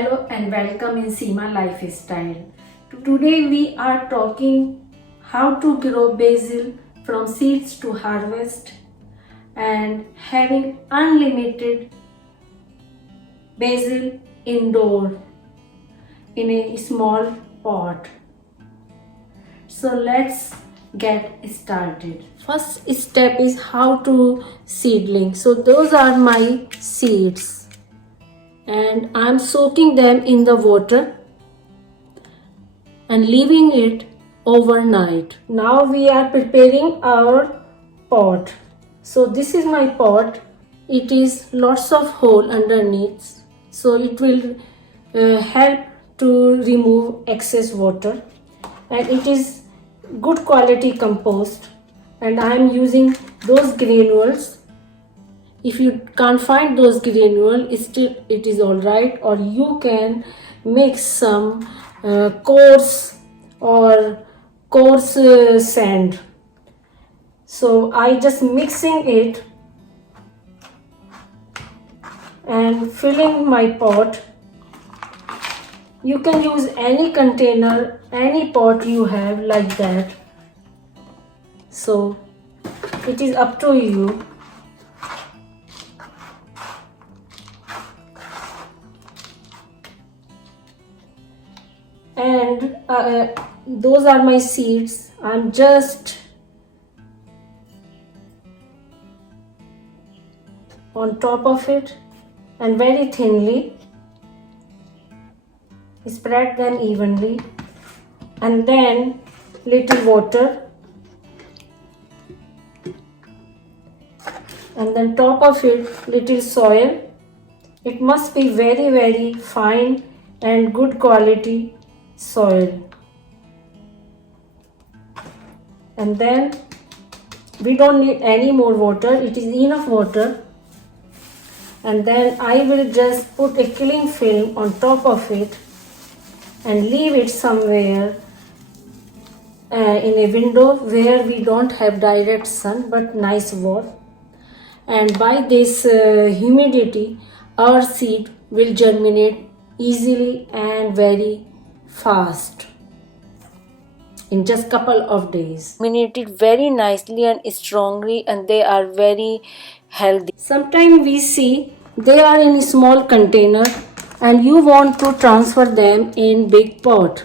Hello and welcome in Seema Lifestyle. Today we are talking how to grow basil from seeds to harvest and having unlimited basil indoor in a small pot. So let's get started. First step is how to seedling. So those are my seeds and I'm soaking them in the water and leaving it overnight. Now we are preparing our pot. So this is my pot. It is lots of hole underneath, so it will help to remove excess water, and it is good quality compost, and I am using those granules. If you can't find those granules, still it is all right, or you can mix some coarse sand. So I just mixing it and filling my pot. You can use any container, any pot you have like that. So it is up to you. And those are my seeds. I'm just on top of it and very thinly spread them evenly, and then little water, and then top of it little soil. It must be very fine and good quality soil. And then we don't need any more water, it is enough water. And then I will just put a cling film on top of it and leave it somewhere in a window where we don't have direct sun but nice warmth. And by this humidity, our seed will germinate easily and very fast in just couple of days. Germinated very nicely and strongly, and they are very healthy. Sometimes we see they are in a small container and you want to transfer them in big pot.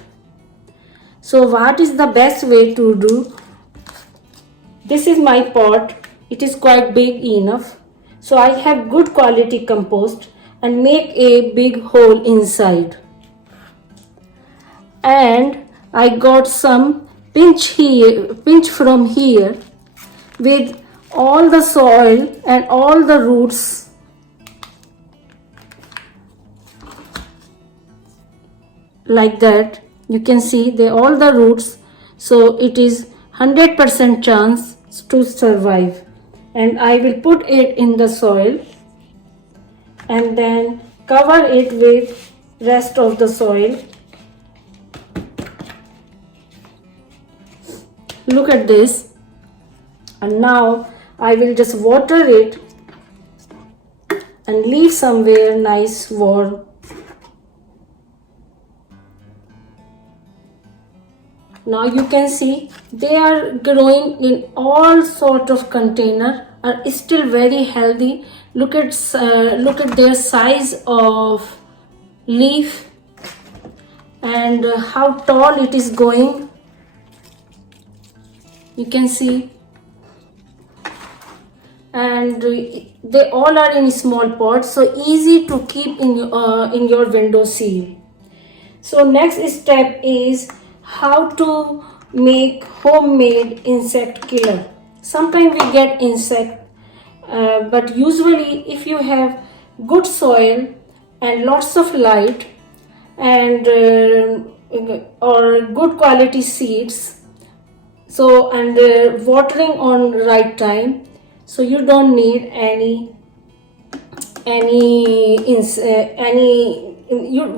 So what is the best way to do? This is my pot. It is quite big enough. So I have good quality compost and make a big hole inside. And I got some pinch from here with all the soil and all the roots. Like that, you can see all the roots, so it is 100% chance to survive. And I will put it in the soil and then cover it with rest of the soil. Look at this. And now I will just water it and leave somewhere nice warm. Now you can see they are growing in all sort of container, are still very healthy. Look at their size of leaf and how tall it is going. You can see, and they all are in small pots, so easy to keep in your windowsill. So next step is how to make homemade insect killer. Sometimes we get insect, but usually if you have good soil and lots of light and or good quality seeds, so and watering on right time, so you don't need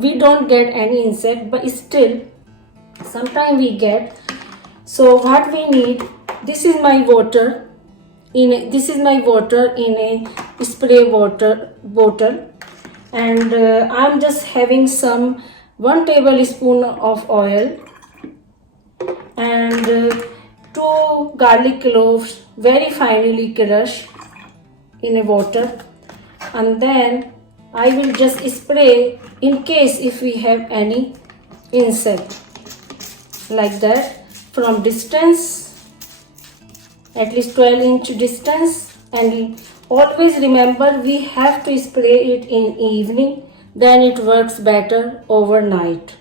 we don't get any insect, but still sometimes we get. So what we need, this is my water in a spray water bottle, and I'm just having some 1 tablespoon of oil and 2 garlic cloves very finely crushed in a water, and then I will just spray in case if we have any insect, like that, from distance, at least 12-inch distance. And always remember, we have to spray it in evening, then it works better overnight.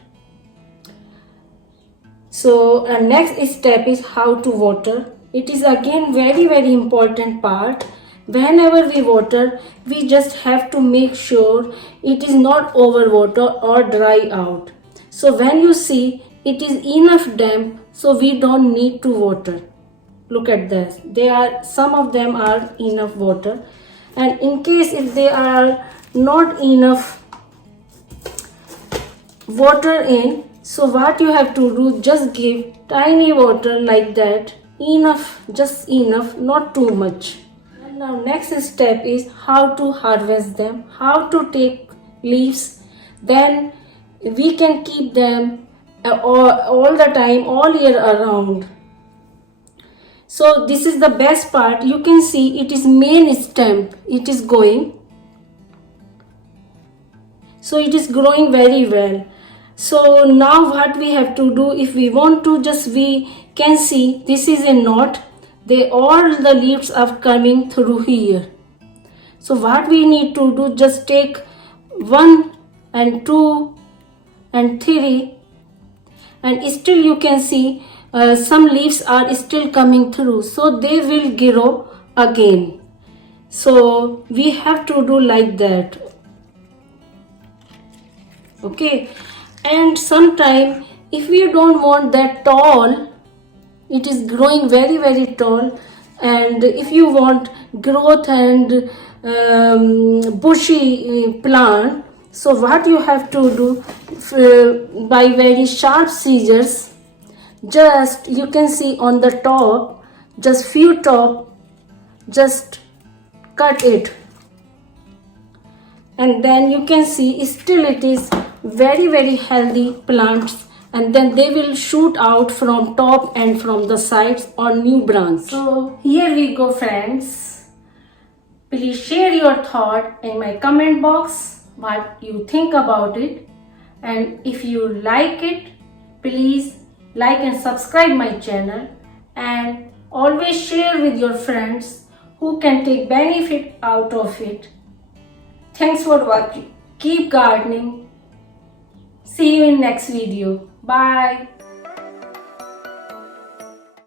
So next step is how to water. It is again very important part. Whenever we water, we just have to make sure it is not over water or dry out. So when you see it is enough damp, so we don't need to water. Look at this. Some of them are enough water, and in case if they are not enough water in, so what you have to do, just give tiny water like that, enough, just enough, not too much. And now next step is how to harvest them, how to take leaves, then we can keep them all the time, all year around. So this is the best part. You can see it is main stem, it is going, so it is growing very well. So now what we have to do, if we want to, just we can see this is a knot, all the leaves are coming through here. So what we need to do, just take 1 and 2 and 3, and still you can see some leaves are still coming through, so they will grow again. So we have to do like that. Okay, and sometime if we don't want that tall, it is growing very tall, and if you want growth and bushy plant, so what you have to do, by very sharp scissors, just you can see on the top, just few top, just cut it, and then you can see still it is very healthy plants, and then they will shoot out from top and from the sides on new branch. So here we go, friends. Please share your thought in my comment box, what you think about it, and if you like it, please like and subscribe my channel, and always share with your friends who can take benefit out of it. Thanks for watching. Keep gardening. See you in next video. Bye.